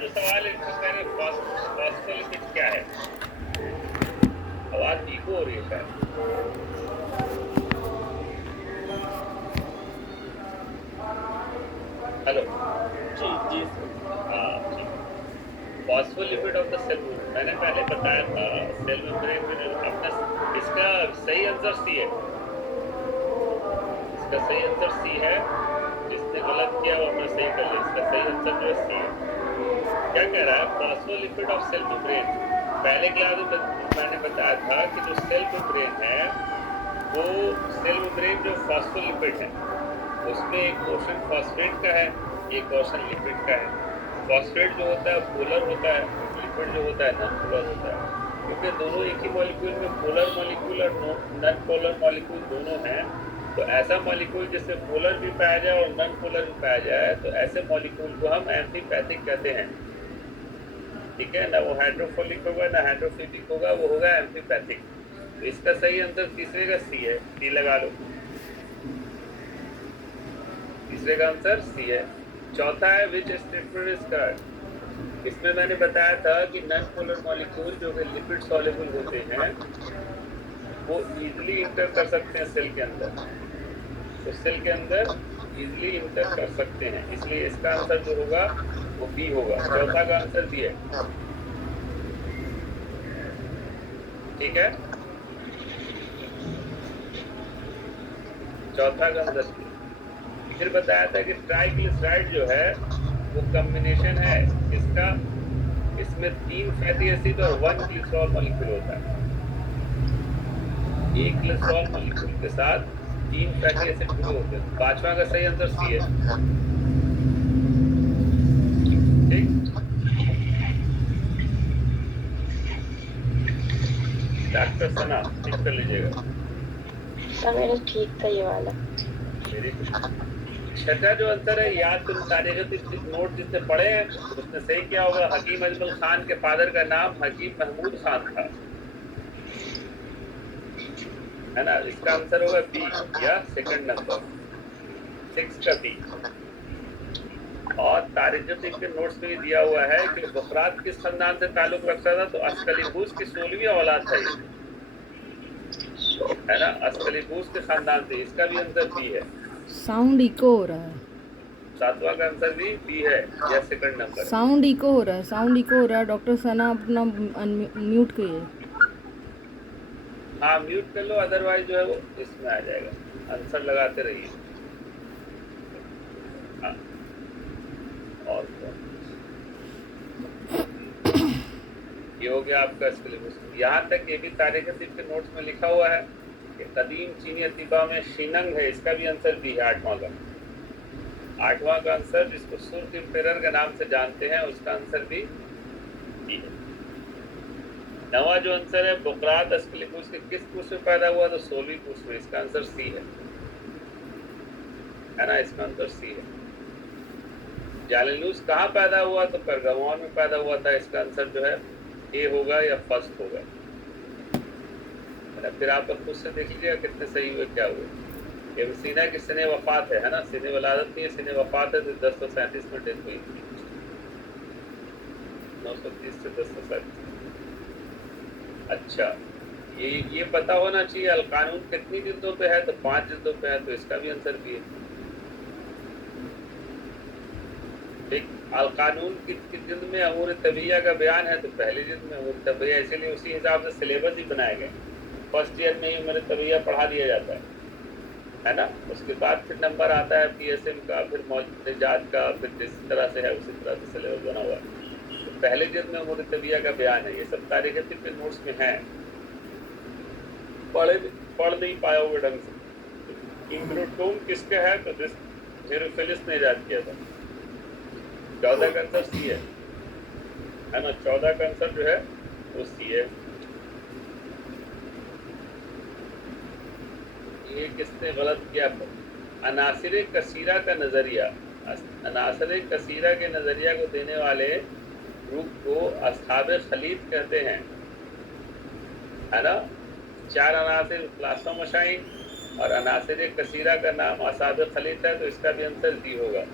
जो सवाल है इसमें कह रहे फॉस्फोलिपिड क्या है? आवाज इको हो रही है शायद। हेलो। जी जी हाँ ठीक है। Phospholipid of the cell membrane, मैंने पहले बताया था सेल मेम्ब्रेन में जो अपना, इसका सही आंसर सी है। इसका सही आंसर सी है। जिसने गलत किया वो अपना सही कर ले। इसका सही आंसर जो है सी है। क्या कह रहा है? Phospholipid of cell membrane. पहले क्लास में मैंने बताया था कि जो सेल मेम्ब्रेन है वो सेल मेम्ब्रेन जो फॉस्फोलिपिड है उसमें एक पोर्शन फॉस्फेट का है, एक पोर्शन लिपिड का है। फॉस्फेट जो होता है पोलर होता है, लिपिड जो होता है नॉन पोलर होता है। क्योंकि दोनों एक ही मॉलिक्यूल में पोलर मॉलिक्यूल और नॉन पोलर मॉलिक्यूल दोनों हैं, तो ऐसा मॉलिक्यूल जिससे पोलर भी पाया जाए और नॉन पोलर भी पाया जाए तो ऐसे मॉलिक्यूल को हम एम्फीपैथिक कहते हैं। ठीक है ना? वो हाइड्रोफोलिक होगा ना हाइड्रोफिलिक होगा, वो होगा एम्फीपैथिक। तो इसका सही आंसर तीसरे का सी है। सी लगा लो। तीसरे का आंसर सी है। चौथा है विच स्टेटमेंट इज करेक्ट। इसमें मैंने बताया था कि नॉन पोलर मॉलिक्यूल जो कि लिपिड सॉल्युबल होते हैं वो इजीली इंटर कर सकते हैं सेल के अंदर। तो सेल के अंदर इजीली इंटर कर सकते हैं, इसलिए इसका आंसर जो होगा वो बी होगा। चौथा का आंसर बी है। ठीक है, चौथा का आंसर बी है। फिर बताया था कि ट्राइग्लिसराइड जो है वो कॉम्बिनेशन है इसका, इसमें 3 फैटी एसिड और 1 ग्लिसरॉल मॉलिक्यूल होता है। एक ग्लिसरॉल मॉलिक्यूल के साथ 3 फैटी एसिड जुड़े होते हैं। पांचवा का सही आंसर सी है। ठीक, डॉक्टर सना ठीक कर लीजिएगा। सर मेरा ठीक था ये वाला। Very good. छठा जो आंसर है, याद तुम सारे नोट जिसने पढ़े हैं उसने सही किया होगा। हकीम अजमल खान के फादर का नाम हकीम महमूद खान था, है ना? इसका आंसर होगा बी या सेकंड नंबर, 6 का बी। और तारिजुद्दीन के नोट्स में दिया हुआ है कि बकरात किस खानदान से ताल्लुक रखता था, तो अस्कलिबूस की 16वीं औलाद था ये, है ना? अस्कलिबूस के खानदान से। इसका भी आंसर बी है। साउंड इको हो रहा है। सातवां का आंसर भी बी है या सेकंड नंबर है? साउंड इको हो रहा है, साउंड इको हो रहा है। डॉक्टर सना अपना म्यूट करिए। हाँ म्यूट कर लो, अदरवाइज जो है वो इसमें आ जाएगा। आंसर लगाते रहिए। हाँ, और ये हो गया आपका सिलेबस। यहाँ तक ये भी तारीख के नोट्स में लिखा हुआ है कि कदीम चीनी अतीबा में शीनंग है। इसका भी आंसर बी है। आठवां का, आठवां का आंसर जिसको सुर्ख इम्पेरर के नाम से जानते हैं उसका आंसर भी बी है। नवा जो आंसर है, बुकरात अस्कलिबूस के किस पुरुष में पैदा हुआ, तो 16वीं पुरुष में। इसका आंसर सी है ना? इसका आंसर सी है। जालिलूस कहाँ पैदा हुआ, तो परगमौन में पैदा हुआ था। इसका आंसर जो है ए होगा या फर्स्ट होगा। फिर आप खुद से देख लीजिएगा कितने सही हुए क्या हुए। इब्न सीना की सिने वफात है ना? सिने वलादत नहीं है, सिने वफात है। तो 1037 में डेथ हुई थी। 930 से 1037। अच्छा, ये पता होना चाहिए अल कानून कितनी जिल्दों पे है, तो 5 जिल्दों पे है। तो इसका भी आंसर भी है। ठीक, अल कानून की जिल्द में अमूर तबिया का बयान है, तो पहली जिल्द में अमूर तबिया, इसीलिए उसी हिसाब से सिलेबस ही बनाए गए। फर्स्ट ईयर में ही अमूर तबिया पढ़ा दिया जाता है ना? उसके बाद फिर नंबर आता है PSM का, फिर मौजूदात का, फिर जिस तरह से है उसी तरह से सिलेबस बना हुआ है। तो पहले जिल्द में अमूर तबिया का बयान है। ये सब तारीख के नोट्स में है, पढ़ नहीं पाया होगा ढंग से। इंग्रोटोम किसका है, तो हेरोफिलिस ने ईजाद किया था। 14 का आंसर सी है ना? 14 का आंसर जो है वो सी है। ये किसने गलत किया? अनासिर कसीरा का नजरिया, अनासिर कसीरा के नजरिया को देने वाले ग्रुप को अस्हाब खलीद कहते हैं, है ना? 4 अनासिर प्लास्मा मशाइन और अनासिर कसीरा का नाम अस्हाब खलीद है। तो इसका भी आंसर बी होगा।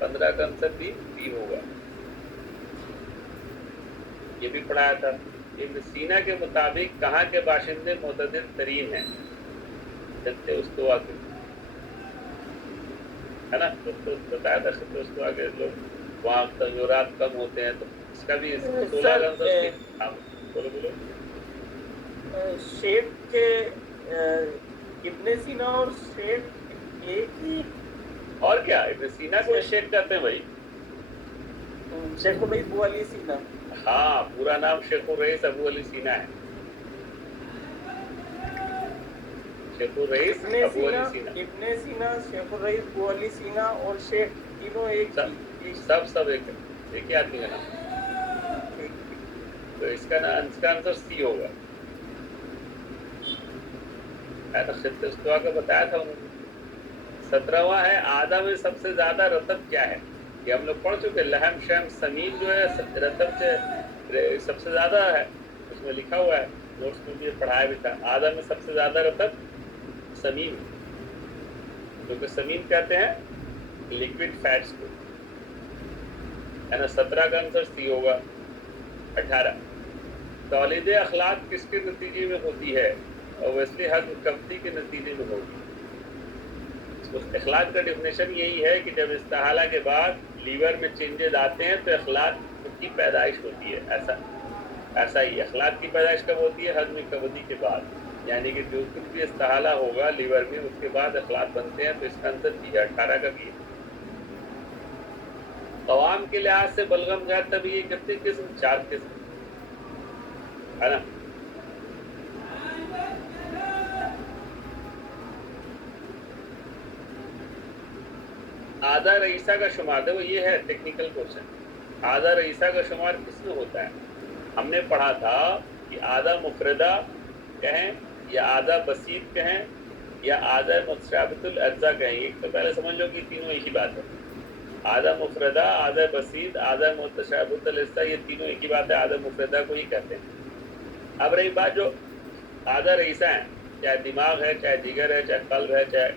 15 का आंसर भी बी होगा। ये भी पढ़ाया था। इब्न सीना के मुताबिक कहाँ के बाशिंदे मुतदिल तरीन हैं? खत्ते उस्तवा के, है ना? तो बताया था खत्ते उस्तवा के लोग वहाँ तजुरात कम होते हैं, तो इसका भी 16 सर, आंसर। हाँ बोलो बोलो। शेख के इब्ने सीना और शेख एक ही? और क्या, इब्न सीना को शेख कहते हैं भाई। शेख रईस अबू अली सीना। हाँ, पूरा नाम शेखुर रईस अबू अली सीना है। शेखुर रईस इब्ने अबू अली सीना, सीना, इब्ने सीना, शेख रईस अबू अली सीना और शेख तीनों एक ही? सब एक ही आदमी का नाम। तो इसका आंसर सी होगा। खित्ते-उस्तवा का बताया था उन्होंने। 17वां है, आदा में सबसे ज्यादा रतब क्या है? ये हम लोग पढ़ चुके। लहम शहम समीम जो है रतब से सबसे ज्यादा है, उसमें लिखा हुआ है, नोट्स में भी पढ़ाया भी था। आदा में सबसे ज्यादा रतब समीम, क्योंकि समीम कहते हैं लिक्विड फैट्स को, है ना। 17 का आंसर सी होगा। 18, तौलीद अखलाक किसके नतीजे में होती है? और वैसे हद कब्ती के नतीजे में होगी। तो अखलाक का डिफिनेशन यही है कि जब इस्तेहाला के बाद लीवर में चेंजेस आते हैं तो अखलाक की पैदाइश होती है। ऐसा ही अखलाक की पैदाइश कब होती है? हद में कब्ती के बाद, यानी कि जो कुछ भी इस्तेहाला होगा लीवर में, उसके बाद अखलाक बनते हैं। तो इसका आंसर सी है, 18 का भी। तवाम के लिहाज से बलगम गैर तभी कितने किस्म? 4 किस्म, है ना। आधा रईसा का शुमार, देखो ये है टेक्निकल क्वेश्चन। आधा रईसा का शुमार किसमें होता है? हमने पढ़ा था कि आधा मुफरदा कहें या आधा बसीत कहें या आधा मुतशाबितुल अज्जा कहें। एक तो पहले समझ लो कि तीनों एक ही बात है। आधा मुफरदा, आधा बसीत, आधा मुतशाबितुल अज्जा, ये तीनों एक ही बात है। आधा मुफरदा को ही कहते हैं। अब रही बात जो आधा रईसा है, चाहे दिमाग है, चाहे जिगर है, चाहे कल्ब है, चाहे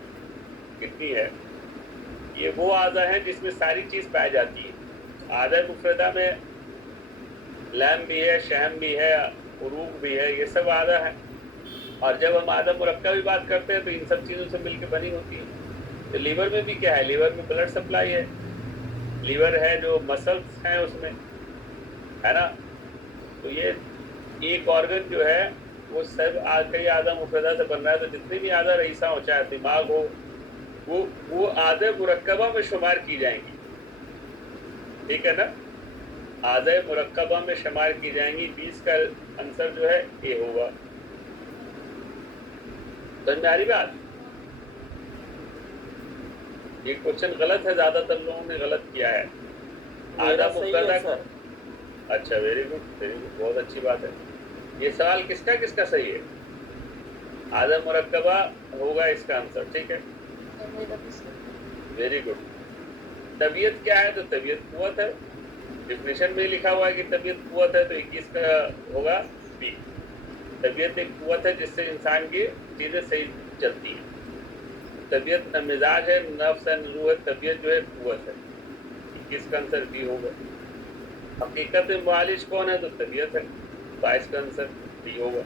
किडनी है, ये वो आज़ा है जिसमें सारी चीज़ पाई जाती है। आधा मुफरदा में लैम भी है, शहम भी है, उरूक भी है, ये सब आधा है। और जब हम आधा मुरक्कब की बात करते हैं तो इन सब चीज़ों से मिलकर बनी होती है। तो लीवर में भी क्या है? लीवर में ब्लड सप्लाई है, लीवर है जो मसल्स हैं उसमें, है ना। तो ये एक ऑर्गन जो है वो सब कई आधा मुफरदा से बन रहा है। तो जितने भी आधा रईसा हो, चाहे दिमाग हो, वो आधे मुरक्कबा में शुमार की जाएंगी, ठीक है ना। आधे मुरक्कबा में शुमार की जाएंगी। 20 का आंसर जो है ए होगा। तो मेरी बात, ये क्वेश्चन गलत है, ज्यादातर लोगों ने गलत किया है। आधा मुफरदा, अच्छा वेरी गुड, बहुत अच्छी बात है। ये सवाल किसका किसका सही है? आधा मुरक्कबा होगा इसका आंसर, ठीक है, वेरी गुड। तबीयत क्या है? तो तबीयत कुव्वत है। डिफिनेशन में लिखा हुआ है कि तबीयत कुव्वत है, तो 21 का होगा बी। तबीयत एक कुव्वत है जिससे इंसान की चीज़ें सही चलती हैं। तबीयत न मिजाज है, नफ्स है, रूह है, तबीयत जो है कुव्वत है। 21 का आंसर बी होगा। हकीकत में मालिश कौन है? तो तबीयत है। 22 का आंसर बी होगा।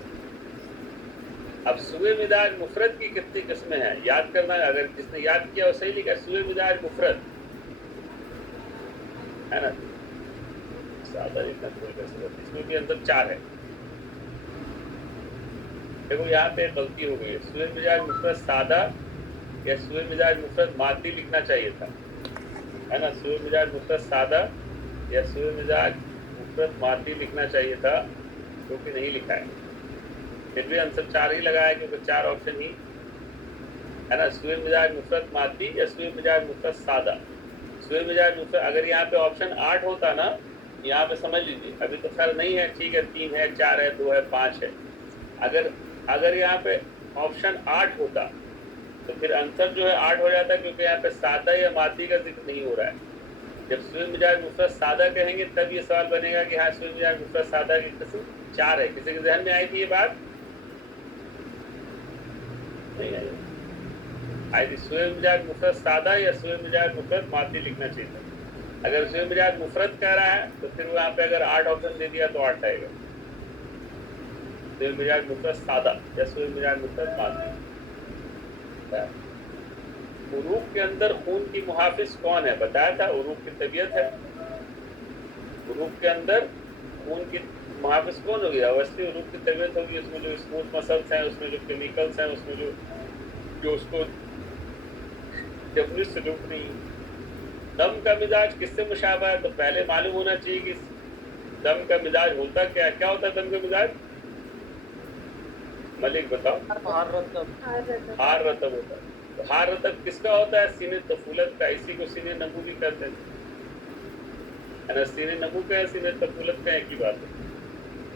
अब सुए मिजाज मुफरद की कितनी किस्में हैं याद करना। अगर जिसने याद किया वो सही लिखा। सुए मिजाज मुफरद, है ना, सादा लिखना, इसमें भी आंसर 4 है। देखो यहाँ पे गलती हो गई है। सुए मिजाज मुफरद सादा या सुए मिजाज मुफरद मादी लिखना चाहिए था, है ना। सुए मिजाज मुफरद सादा या सुए मिजाज मुफरद मादी लिखना चाहिए था, क्योंकि नहीं लिखा है। फिर भी आंसर 4 ही लगाया, क्योंकि 4 ऑप्शन ही है ना। सुए मिजाज मुफरद मादी या सुए मिजाज मुफरद सादा। सुए मिजाज मुफरद, अगर यहाँ पे ऑप्शन 8 होता ना, यहाँ पे समझ लीजिए, अभी तो खैर नहीं है, ठीक है, 3 है, 4 है, 2 है, 5 है। अगर यहाँ पे ऑप्शन 8 होता तो फिर आंसर जो है 8 हो जाता, क्योंकि यहाँ पे सादा या मादी का जिक्र नहीं हो रहा है। जब सुए मिजाज मुफरद सादा कहेंगे तब ये सवाल बनेगा कि हाँ, सुए मिजाज मुफरद सादा की किस्म 4 है। किसी के ध्यान में आई थी ये बात? नहीं आई थी। सुए मिजाज मुफरद सादा या सुए मिजाज मुफरद मादी लिखना चाहिए था। अगर स्वे मिजाज मुफरत कह रहा है तो फिर वहां पे अगर 8 ऑप्शन दे दिया तो 8 आएगा। स्वे मिजाज मुफरत सादा या स्वे मिजाज मुफरत मादी। उरूक के अंदर खून की मुहाफिज कौन है? बताया था उरूक की तबीयत है। उरूक के अंदर खून की मुहाफिज कौन होगी? अवश्य उरूक की तबीयत होगी। उसमें जो स्मूथ मसल्स हैं, उसमें जो केमिकल्स हैं, उसमें जो उसको डेफिनेट से रुक नहीं। दम का मिजाज किससे मुशाबा है? तो पहले मालूम होना चाहिए कि दम का मिजाज होता क्या है। क्या होता है दम का मिजाज? मलिक बताओ। हार रतब हार रतब होता है। तो हार रतब किसका होता है? सीने तफूलत का। इसी को सीने नमू भी कहते हैं, है ना। सीने नमू का है, सीने तफूलत का एक ही बात है।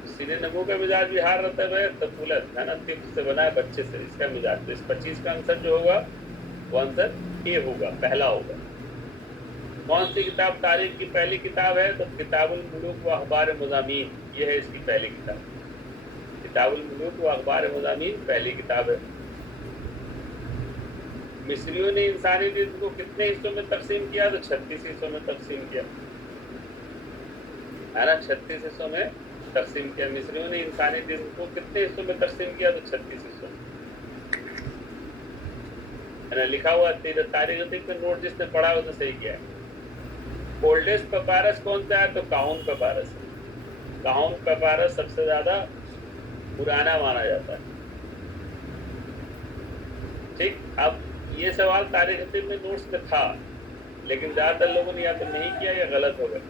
सीने नमू का मिजाज भी हार रतब है, तफूलत है ना, तिप से बना है, बच्चे से इसका मिजाज। तो इस 25 का आंसर जो होगा वो आंसर ए होगा, पहला होगा। कौन सी किताब तारीख की पहली किताब है? तो किताबुल मुलूक व अखबार मज़ामीन, ये है इसकी पहली किताब। किताबुल मुलूक व अखबार मज़ामीन पहली किताब है। मिस्रियों ने इंसानी जिस्म को कितने हिस्सों में तकसीम किया? तो 36 हिस्सों में तकसीम किया, है ना। 36 हिस्सों में तकसीम किया। मिस्रियों ने इंसानी जिस्म को कितने हिस्सों में तकसीम किया? तो 36 हिस्सों में, है ना। लिखा हुआ तारीख का नोट जिसने पढ़ा उसने सही किया है। ओल्डेस्ट पेपारस कौन सा है? तो काउन पेपारस। काउन पेपारस सबसे ज्यादा पुराना माना जाता है। ठीक, अब ये सवाल तारीख में नोट्स में था, लेकिन ज्यादातर लोगों ने या तो नहीं किया या गलत हो गया।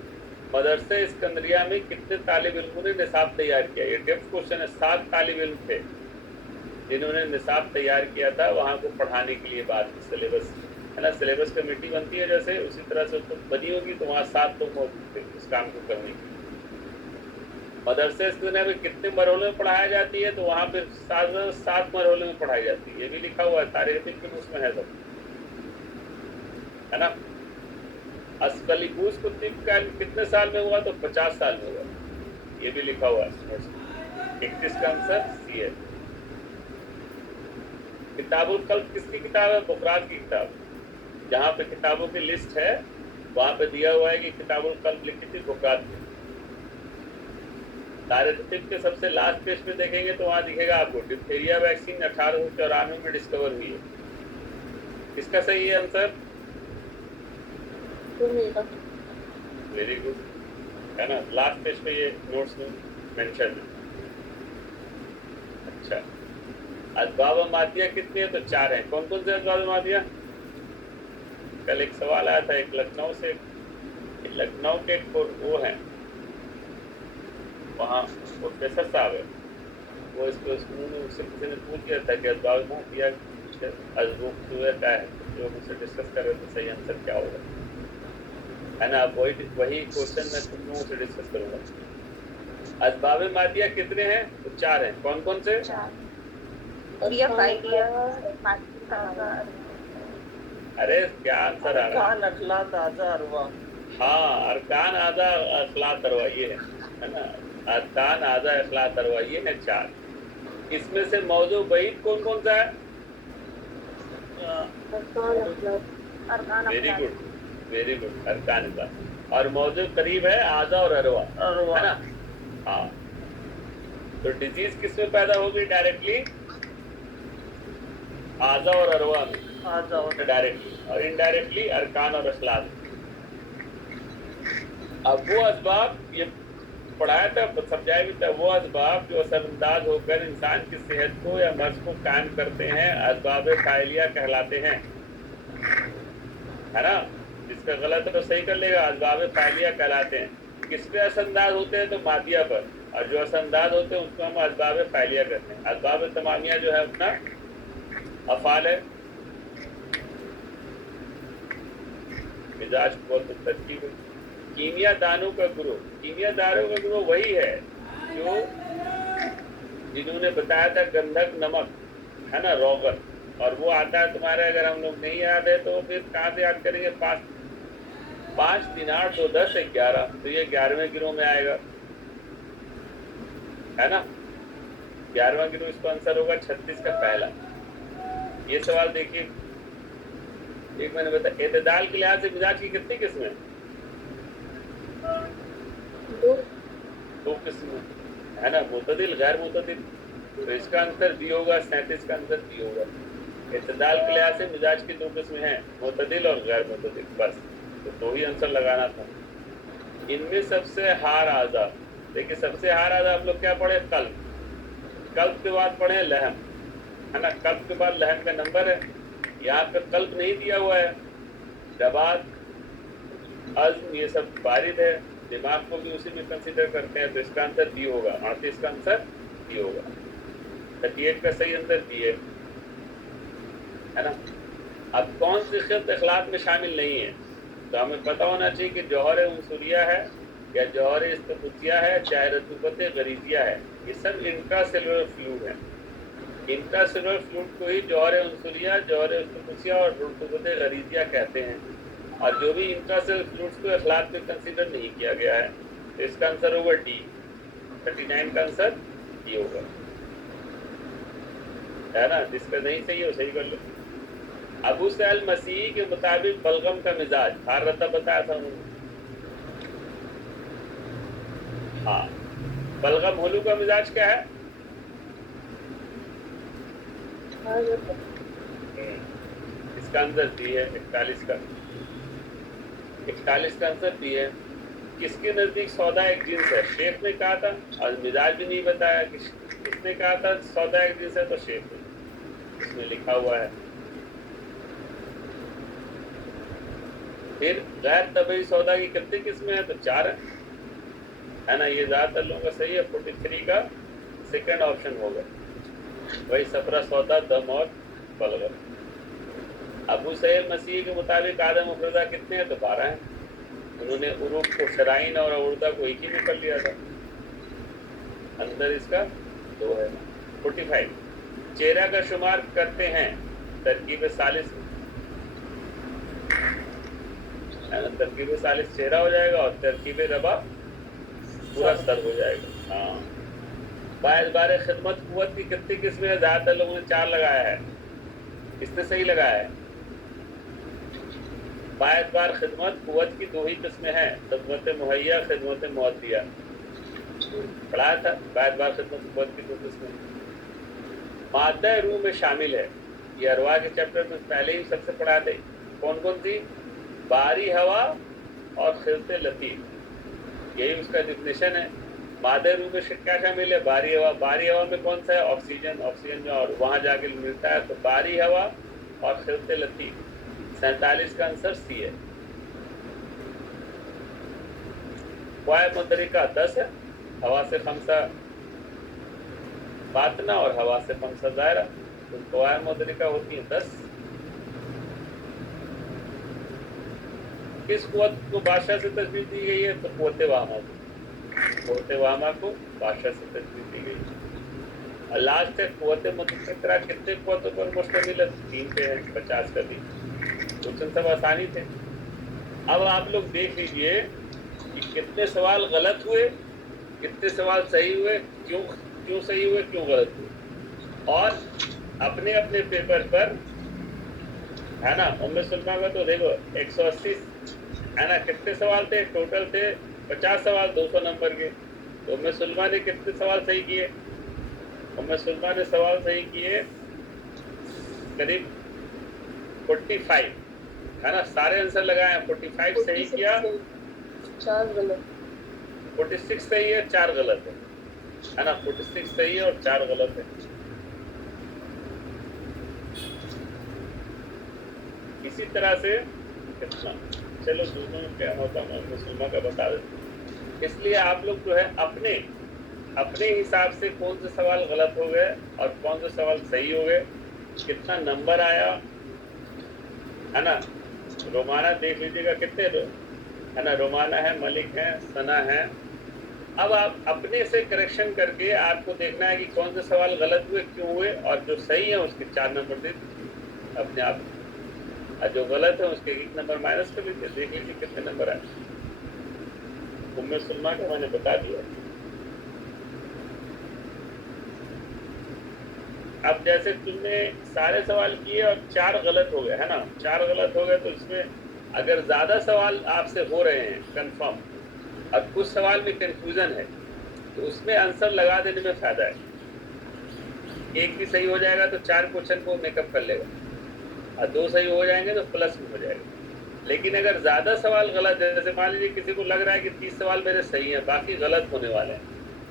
मदरसे सिकंदरिया में कितने तालिब इल्मों ने निसाब तैयार किया? ये डेप्थ क्वेश्चन है। 7 तालिब इल्म थे जिन्होंने निसाब तैयार किया था वहां को पढ़ाने के लिए। बाद में सिलेबस, है ना, सिलेबस कमेटी बनती है जैसे, उसी तरह से तो बनी होगी। तो वहाँ 7 लोग मौजूद थे इस काम को करने के लिए। मदरसे सिकंदरिया में कितने मरहलों में पढ़ाया जाती है? तो वहाँ पे 7 मरहलों में पढ़ाई जाती है। ये भी लिखा हुआ है तारीख में, उसमें है सब, है ना। अस्कलिबूस को तिब का कितने साल में हुआ? तो 50 साल में हुआ। ये भी लिखा हुआ है। 31 का आंसर सी है। किताबुल कल्ब किसकी किताब है? बुखरात की किताब। जहाँ पे किताबों की लिस्ट है वहां पे दिया हुआ है कि किताबुल कल्ब लिखी थी बुखरात की। तारीख के सबसे लास्ट पेज पे देखेंगे तो वहां दिखेगा आपको डिप्थीरिया वैक्सीन 1894 में डिस्कवर हुई है। किसका सही है आंसर? वेरी गुड, है ना। लास्ट पेज पे ये नोट्स में मेंशन है। अच्छा, असबाब मादिया कितनी है? तो 4 हैं। कौन कौन से असबाब मादिया? कल एक सवाल आया था, एक लखनऊ से, लखनऊ के वो हैं वहाँ प्रोफेसर साहब है, वो इसको स्कूल में उससे किसी ने पूछ दिया था कि असबाब मादिया क्या है, जो मुझसे डिस्कस कर रहे थे सही आंसर क्या होगा, है ना। वही क्वेश्चन मैं तुम लोगों से डिस्कस करूंगा। असबाब मादिया कितने हैं? तो 4 हैं। कौन कौन से? अरे क्या आंसर आ रहा है? अखलात आजा अरवा। हाँ, अरकान आजा अखलात अरवा, ये है ना। अरकान आजा अखलात अरवा, ये है 4। इसमें से मौजू बईद कौन कौन सा है? वेरी गुड, वेरी गुड, अरकान का। और मौजू करीब है आजा और अरवा, है ना। हाँ, तो डिजीज किसमें पैदा होगी? डायरेक्टली आजा और अरवा में, आजा और डायरेक्टली, और इनडायरेक्टली अरकान और अखलात। अब वो असबाब ये पढ़ाया था, समझाया भी था, वो असबाब जो असरअंदाज होकर इंसान की सेहत को या मर्ज को कायम करते हैं असबाब फाइलिया कहलाते हैं, है ना। जिसका गलत है तो सही कर लेगा। असबाब फाइलिया कहलाते हैं। किस पे असरअंदाज होते हैं? तो मादिया पर। और जो असरअंदाज होते हैं उसको हम असबाब फाइलिया कहते हैं। असबाब तमामिया जो है अपना अफाल है, मिजाज बहुत तरकीब है। कीमिया दानों का गुरु, कीमिया दानों का गुरु वही है जो जिन्होंने बताया था गंधक नमक, है ना, रोगन। और वो आता है तुम्हारे, अगर हम लोग नहीं याद है तो फिर कहाँ से याद करेंगे? 5 3 8 2 10 11, तो ये 11वें गिरोह में आएगा, है ना। 11वां गिरोह, इसका आंसर होगा 36 का पहला। ये सवाल देखिए, एक मैंने बताया एतदाल के लिहाज से मिजाज की कितनी किस्में? दो किस्म है ना, मुतदिल गैर मुतदिल। तो इसका आंसर बी होगा, 37 का आंसर बी होगा। इत्तेदाल के लिहाज से मिजाज की दो किस्में हैं, मुतदिल और गैर मुतदिल, बस। तो दो ही आंसर लगाना था। इनमें सबसे हार आजा, देखिए सबसे हार आजा हम लोग क्या पढ़े, कल्ब। कल्ब के बाद पढ़े लहम, है ना। कल्ब के बाद लहम का नंबर है, यहाँ पे कल्ब नहीं दिया हुआ है। जबात, अज़्म, ये सब वारिद है, दिमाग को भी उसी में कंसीडर करते हैं। तो इसका आंसर बी होगा, 38 का आंसर बी होगा। 38 का सही आंसर बी है ना। अब कौन सी शिद्दत इखलात में शामिल नहीं है, तो हमें पता होना चाहिए कि जौहर उनसुरिया है या जौहर इस्तफुसिया है, चाहे रतूबत गरीजिया है, ये सब इंट्रासेलुलर फ्लूइड है। इंट्रासेलुलर फ्लूइड को ही जौहर उनसुरिया, जौहर इस्तफुसिया और रतूबत गरीजिया कहते हैं। और जो भी इंट्रासेलुलर फ्लूइड्स को इखलात में कंसीडर नहीं किया गया है, तो इसका आंसर होगा डी। 39 का आंसर डी होगा, है ना। जिसका नहीं सही है वो सही कर लो। अबू सैल मसीह के मुताबिक बलगम का मिजाज, हार रता बताया था उन्होंने। हाँ, बलगम होलू का मिजाज क्या है? इसका आंसर बी है, 41 का। 41 का आंसर बी है। किसके नजदीक सौदा एक जिन्स है? शेख ने कहा था, और मिजाज भी नहीं बताया। किसने कहा था सौदा एक जिन्स है? तो शेख ने, इसमें लिखा हुआ है। फिर गैर तबई सौदा की कितनी किस्में हैं? तो 4 है ना। ये ज्यादातर लोगों का सही है, 43 का सेकंड ऑप्शन होगा। वही सफरा, सौदा, दम और बलगम। अबू सैल मसीह के मुताबिक आदम मुफरदा कितने हैं? तो 12 हैं। उन्होंने उरूफ को, शराइन और उर्दा को एक ही में कर लिया था। अंदर इसका 2 है। 45 चेहरा का शुमार करते हैं तरकीब सालिस में, तरकीब सालिस चेहरा हो जाएगा और तरकीब रबा पूरा सर हो जाएगा। हाँ, बार खिदमत कुव्वत की कितनी किस्में हैं? ज्यादातर लोगों ने 4 लगाया है। किसने सही लगाया है? बार खिदमत कुव्वत की 2 ही किस्में हैं, खिदमत मुहैया, खिदमत मुअद्दिया। पढ़ाया था, बार खिदमत कुव्वत की 2 किस्में। मादा रूह में शामिल है, ये अरवा के चैप्टर में पहले ही सबसे पढ़ा थे। कौन कौन सी? बारी हवा और खिलते लतीफ, यही उसका डिफिनेशन है। मादे रूह में क्या शामिल है? बारी हवा। बारी हवा में कौन सा है? ऑक्सीजन। ऑक्सीजन जो और वहां जाके मिलता है, तो बारी हवा और खिलते लतीफ। 47 का आंसर सी है। वाय मुदरिका 10 है, हवा से 5 बातना और हवा से 5 दायरा, तो वाय मुदरिका होती है 10। किस कुव्वत को बादशाह से तजवीज़ दी गई है? तो कुव्वत वामा को, कुव्वत वामा को बादशाह से तजवीज़ दी गई है। और लास्ट है कुव्वत मुतफ़क्किरा, कितने कुव्वतों पर मुश्तमिल है? 3 पे है, 50 का भी। क्वेश्चन सब आसानी थे। अब आप लोग देख लीजिए कि कितने सवाल गलत हुए, कितने सवाल सही हुए, क्यों सही हुए, क्यों गलत हुए। और अपने अपने पेपर पर, है ना, उम्मे सुलमा का तो देखो 180 है ना, कितने सवाल थे? टोटल थे 50 सवाल, 200 नंबर के। तो उम्मे सुलमा ने कितने सवाल सही किए? उम्मे सुलमा ने सवाल सही किए करीब 45, है ना। सारे आंसर लगाए हैं, 45 सही किया, 4 गलत, 46 सही है, 4 गलत है ना। 46 सही है और 4 गलत है। इसी तरह से कितना, चलो दोनों में क्या होता है मुसलमा का बता देते। इसलिए आप लोग जो है अपने हिसाब से कौन से सवाल गलत हो गए और कौन से सवाल सही हो गए, कितना नंबर आया, है ना। रोमाना देख लीजिएगा कितने, है ना, रोमाना है, मलिक है, सना है। अब आप अपने से करेक्शन करके आपको देखना है कि कौन से सवाल गलत हुए, क्यों हुए, और जो सही है उसके 4 नंबर दे अपने आप, और जो गलत है उसके 1 नंबर माइनस कर लीजिए। देख लीजिए कितने नंबर आए। उम्मे सुलमा को मैंने बता दिया। अब जैसे तुमने सारे सवाल किए और 4 गलत हो गए, है ना, 4 गलत हो गए, तो इसमें अगर ज़्यादा सवाल आपसे हो रहे हैं कंफर्म, अब कुछ सवाल में कंफ्यूजन है तो उसमें आंसर लगा देने में फायदा है। एक भी सही हो जाएगा तो 4 क्वेश्चन को मेकअप कर लेगा, और 2 सही हो जाएंगे तो प्लस में हो जाएगा। लेकिन अगर ज्यादा सवाल गलत, जैसे मान लीजिए किसी को लग रहा है कि 30 सवाल मेरे सही हैं, बाकी गलत होने वाले हैं,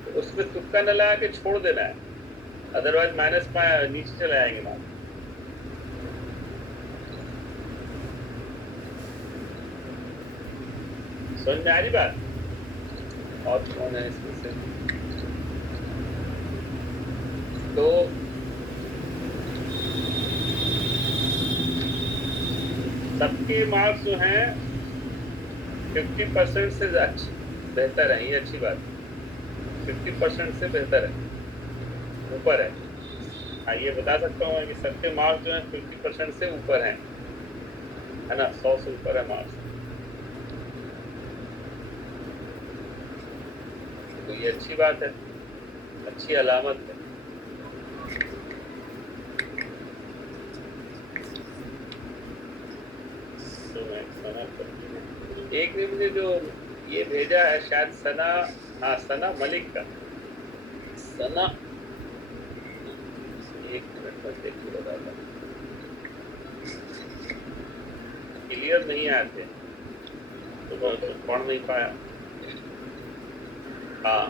तो उसमें तुक्का न लगा के छोड़ देना है, अदरवाइज माइनस नीचे चले आएंगे मार्क्स। समझ में आ रही बात? और कौन है इसमें से? तो सबके मार्क्स जो हैं 50% से बेहतर है, ये अच्छी बात है। 50% से बेहतर है, ऊपर है। हाँ, ये बता सकता हूँ कि सबके मार्क्स जो हैं 50% से ऊपर हैं, है ना, 100 से ऊपर है मार्क्स। तो ये अच्छी बात है, अच्छी अलामत है। एक ने मुझे जो ये भेजा है, शायद सना, हाँ सना मलिक का, सना, एक मिनट बस देखिए, बताता क्लियर नहीं आए थे तो मैं उसको पढ़ नहीं पाया। हाँ,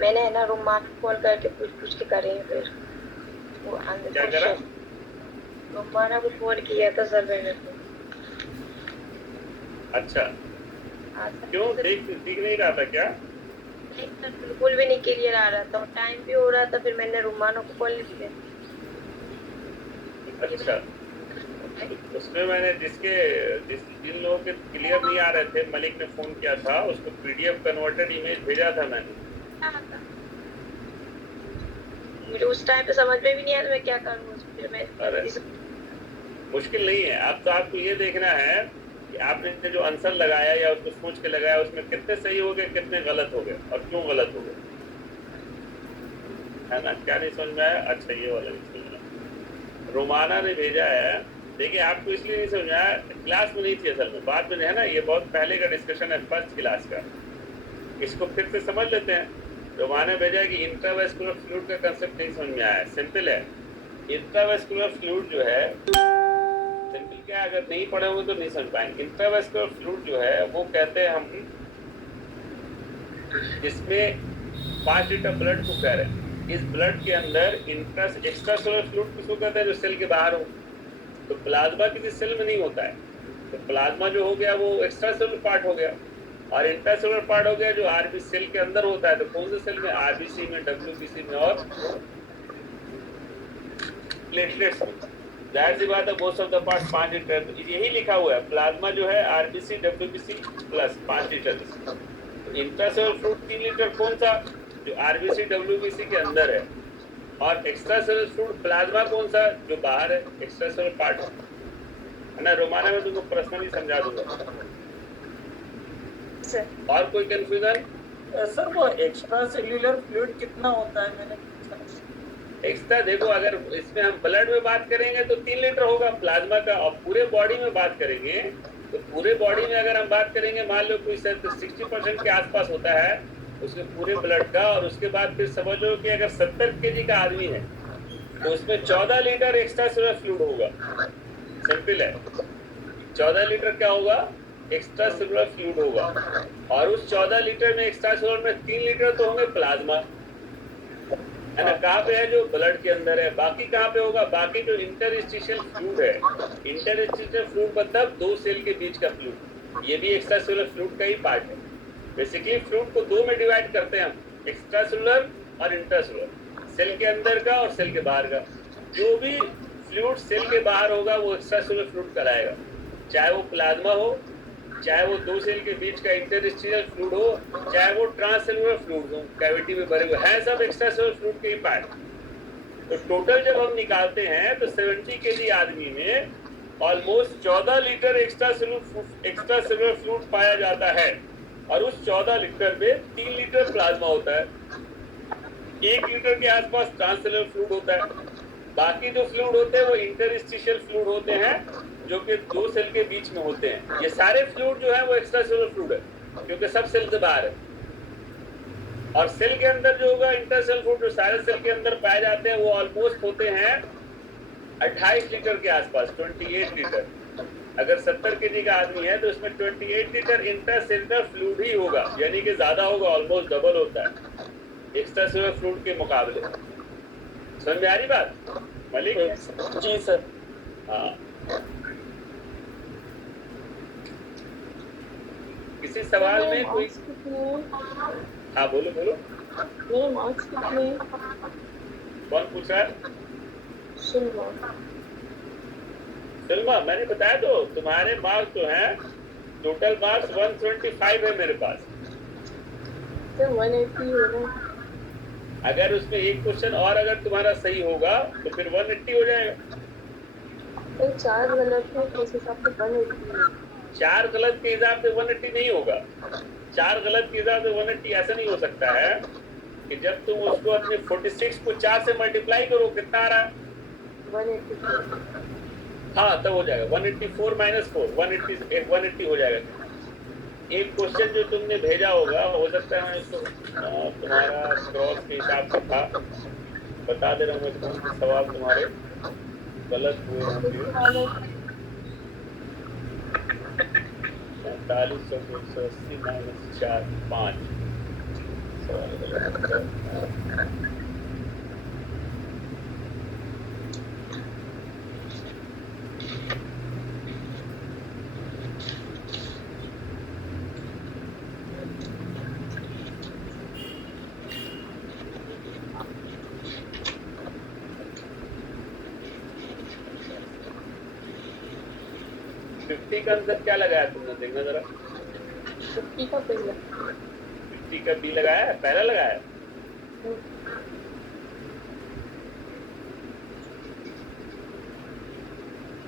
मैंने है ना रुमान कॉल करके पूछ के करे हैं, फिर वो क्या करा? रुमाना को फोन किया था सर मैंने तो। अच्छा, हाँ सर, क्यों दिख नहीं रहा था क्या? नहीं सर, बिल्कुल भी नहीं क्लियर आ रहा था और टाइम भी हो रहा था, फिर मैंने रुमाना को कॉल किया। अच्छा, उसमें मैंने जिन लोगों के क्लियर नहीं आ रहे थे, मलिक ने फोन किया था, उसको पीडीएफ कन्वर्टेड इमेज भेजा था मैंने। मुझे उस टाइम पे समझ में भी नहीं आया मैं क्या करूँ, फिर मैं मुश्किल नहीं है। अब तो आपको ये देखना है कि आपने जो आंसर लगाया या उसको सोच के लगाया, उसमें कितने सही हो गए, कितने गलत हो गए और क्यों गलत हो गए, है ना? क्या नहीं समझ में आया? अच्छा, ये वाला नहीं समझ में। रोमाना ने भेजा है, देखिए आपको इसलिए नहीं समझ आया, क्लास में नहीं थी असल में, बाद में है ना, ये बहुत पहले का डिस्कशन है, फर्स्ट क्लास का। इसको फिर से समझ लेते हैं। रोमाना भेजा कि इंट्रावेस्कुलर फ्लूइड का कंसेप्ट नहीं समझ में आया। सिंपल है, इंट्रावेस्कुलर फ्लूइड जो है, सिंपल क्या, अगर नहीं पढ़े होंगे तो नहीं समझ पाएंगे। इंट्रावेस्कुलर फ्लूइड जो है वो कहते हैं हम, इसमें 5 लीटर ब्लड को कह रहे हैं। इस ब्लड के अंदर एक्स्ट्रासेलुलर फ्लूइड किसको कहते हैं? जो सेल के बाहर हो। तो प्लाज्मा किसी सेल में नहीं होता है, तो प्लाज्मा जो हो गया वो एक्स्ट्रासेलुलर पार्ट हो गया, और इंट्रासेलुलर पार्ट हो गया जो आरबीसी सेल के अंदर होता है। तो कौन से सेल में? आरबीसी में, डब्ल्यूबीसी में और प्लेटलेट्स में। जाहिर सी बात है, most of the part 5 litre, यही लिखा हुआ है, प्लाज्मा जो है RBC WBC plus 5 litre. Intracellular fluid 3 litre कौन सा? जो आरबीसी डब्ल्यूबीसी के अंदर है। और एक्स्ट्रासेलुलर फ्लूइड प्लाज्मा कौन सा? जो बाहर है, एक्स्ट्रासेलुलर पार्ट, है ना। रोमाना में तुमको पर्सनली समझा दूंगा। और कोई कंफ्यूजन? सर वो एक्स्ट्रा सेल्यूलर फ्लूइड कितना होता है? मैंने एक्स्ट्रा देखो, अगर इसमें हम ब्लड में बात करेंगे तो 3 लीटर होगा प्लाज्मा का, और पूरे बॉडी में बात करेंगे तो पूरे बॉडी में अगर हम बात करेंगे, मान लो कोई 60% के आसपास होता है उसके पूरे ब्लड का, और उसके बाद फिर समझ लो कि अगर 70 kg का आदमी है तो उसमें 14 लीटर एक्स्ट्रा सेलुलर फ्लूइड होगा। सिंपल है, 14 लीटर क्या होगा? एक्स्ट्रा सेलुलर फ्लूइड होगा। और उस 14 लीटर में एक्स्ट्रा सेलुलर में 3 लीटर तो होंगे प्लाज्मा, है ना। कहाँ पे है? जो ब्लड के अंदर है। बाकी कहाँ पे होगा? बाकी जो इंटरस्टिशियल फ्लूइड है, इंटरस्टिशियल फ्लूइड मतलब 2 सेल के बीच का फ्लूइड, ये भी एक्स्ट्रा सेलुलर फ्लूइड का ही पार्ट है। बेसिकली फ्लूइड को 2 में डिवाइड करते हैं हम, एक्स्ट्रा सेलुलर और इंट्रासेलुलर, सेल के अंदर का और सेल के बाहर का। जो भी फ्लूइड सेल के बाहर होगा वो एक्स्ट्रा सेलुलर फ्लूइड कहलाएगा, चाहे वो प्लाज्मा हो, चाहे वो 2 सेल के बीच का इंटरस्टिशियल फ्लूइड हो, चाहे वो ट्रांससेलुलर फ्लूइड हो, कैविटी में भरे हुए हैं, सब एक्स्ट्रा सेलुलर फ्लूइड के ही पार्ट। तो टोटल जब हम निकालते हैं तो 70 kg आदमी में almost 14 litre extra cellular fluid पाया जाता है, और उस 14 लीटर में 3 लीटर प्लाज्मा होता है, 1 लीटर के आसपास ट्रांससेलुलर फ्लूइड होता है। बाकी जो फ्लूइड होते हैं वो इंटरस्टिशियल फ्लूइड होते हैं, जो कि 2 सेल के बीच में होते हैं। ये सारे फ्लूइड जो है वो एक्स्ट्रा सेलुलर फ्लूइड है। क्योंकि सब सेल से बाहर है। और सेल के अंदर जो होगा इंटरसेल फूड जो सारे सेल के अंदर पाए जाते हैं वो ऑलमोस्ट होते हैं 28 लीटर के आसपास, 28 लीटर। अगर 70 केजी का आदमी है तो इसमें 28 लीटर इंटरसेलुलर फ्लूइड ही होगा, यानी कि ज्यादा होगा, ऑलमोस्ट डबल होता है एक्स्ट्रा सेलुलर फ्लूइड के मुकाबले। समझ में आ रही बात मलिक? जी सर। हाँ, किसी सवाल में कोई? हाँ बोलो बोलो। मेरे मार्क्स कितने? कौन पूछ रहा है? सुलमा, मैंने बताया तो तुम्हारे मार्क्स जो हैं टोटल मार्क्स 125 है मेरे पास। सर 180 हो रहा है। अगर उसमें एक क्वेश्चन और अगर तुम्हारा सही होगा तो फिर 180 हो जाएगा। सर 4 गलत है तो उस हिसाब से 180 है। 4 गलत के हिसाब से 180 नहीं होगा। 4 गलत के हिसाब से 180 ऐसा नहीं हो सकता है कि जब तुम उसको अपने 46 को 4 से मल्टीप्लाई करो कितना आ रहा है? 180। हाँ तब हो जाएगा 184 माइनस 4 180 हो जाएगा। एक क्वेश्चन जो तुमने भेजा होगा हो सकता है इसको तुम्हारा क्रॉस के हिसाब से था, बता दे रहा हूँ मैं कौन से सवाल तुम्हारे गलत हुए होंगे। 4580 माइनस 4 5 सवाल गलत। 50 का आंसर क्या लगाया तुमने, देखना जरा। 50 का पहला। 50 का बी लगाया है, पहला लगाया है।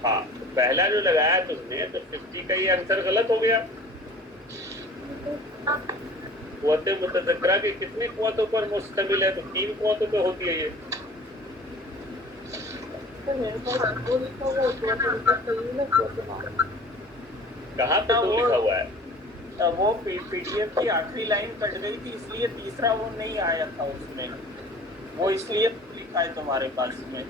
हाँ तो पहला जो लगाया तुमने तो 50 का ये आंसर गलत हो गया। कुव्वते मुतज़क्किरा की कितनी कुव्वतों पर मुश्तमिल है? तो 3 कुव्वतों पे होती है ये। सर मेरे पास वो लिखा हुआ है तो सही ना तो कहाँ पे तो लिखा हुआ है? वो पीडीएफ की आखिरी लाइन कट गई थी इसलिए तीसरा वो नहीं आया था उसमें, वो इसलिए लिखा है तुम्हारे पास में।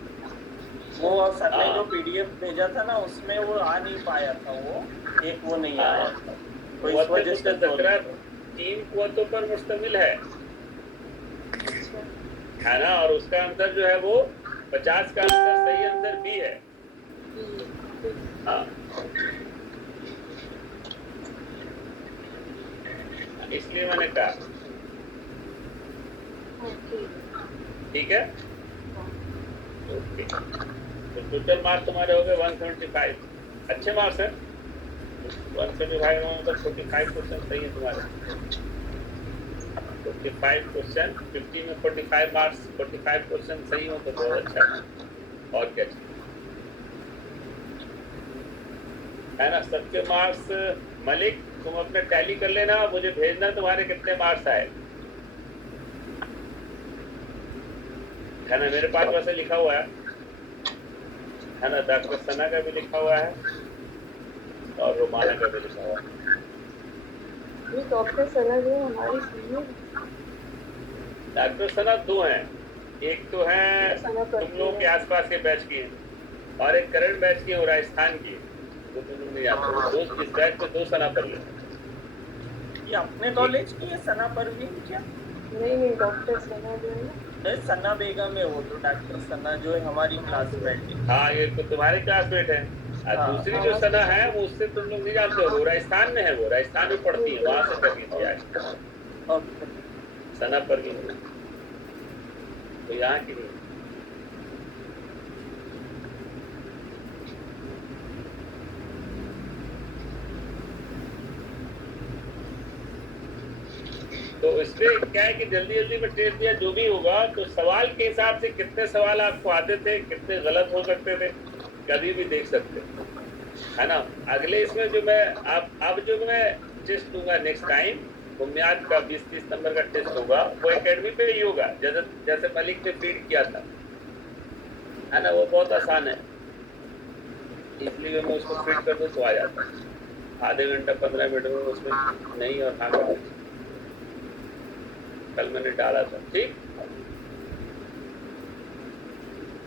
वो सर ने जो पीडीएफ भेजा था ना उसमें वो आ नहीं पाया था, वो एक वो नहीं आया था तो इस वजह से 3 कुव्वतों पर मुश्तमिल है ना। और उसका आंसर जो है वो 50 का आंसर सही आंसर बी है। हाँ इसलिए मैंने कहा ठीक है। ओके तो टोटल मार्क्स तुम्हारे हो गए 175। अच्छे मार्क्स हैं 175 में, मतलब 45 क्वेश्चन सही है तुम्हारे। 45 क्वेश्चन 50 में 45 मार्क्स, 45 क्वेश्चन सही हो तो बहुत अच्छा है। और क्या है ना। सबके मार्क्स मलिक तुम अपने टैली कर लेना, मुझे भेजना तुम्हारे कितने मार्क्स आए, है ना। मेरे पास वैसे लिखा हुआ है ना। डॉक्टर सना का भी लिखा हुआ है और रोमाना का भी लिखा हुआ है। ये डॉक्टर सना जो हमारी सीनियर डॉक्टर सना 2 हैं, एक तो है तुम लोगों के आसपास के बैच की और एक करंट बैच की और राजस्थान की, तो तुम लोग नहीं जानते। दोस्त इस बैच पे 2 सना पर ले। ये अपने कॉलेज की है सना परवीन क्या? नहीं डॉक्टर सना जो है ना, सना बेगम है वो तो, डॉक्टर सना जो है हमारी क्लासमेट है। हाँ ये तो तुम्हारे क्लासमेट है। और दूसरी जो सना है वो उससे तुम लोग नहीं जानते हो, वो राजस्थान में है, वो राजस्थान में पढ़ती है, वहां से कर लीजिए आज सना परवीन तो यहाँ की नहीं। तो इसमें क्या है कि जल्दी जल्दी में टेस्ट दिया जो भी होगा तो सवाल के हिसाब से कितने सवाल आपको आते थे, कितने गलत हो सकते थे, कभी भी देख सकते है ना। अगले इसमें जो मैं अब जो मैं टेस्ट दूंगा नेक्स्ट टाइम, बुनियाद का 20-30 नंबर का टेस्ट होगा, वो एकेडमी पे ही होगा, जैसे मलिक ने फीड किया था, है ना। वो बहुत आसान है, इसलिए मैं उसको फीड कर दूँ तो आ जाता है। आधे घंटा 15 मिनट में उसमें नहीं और हाँ कर दीजिए। कल मैंने डाला था, ठीक।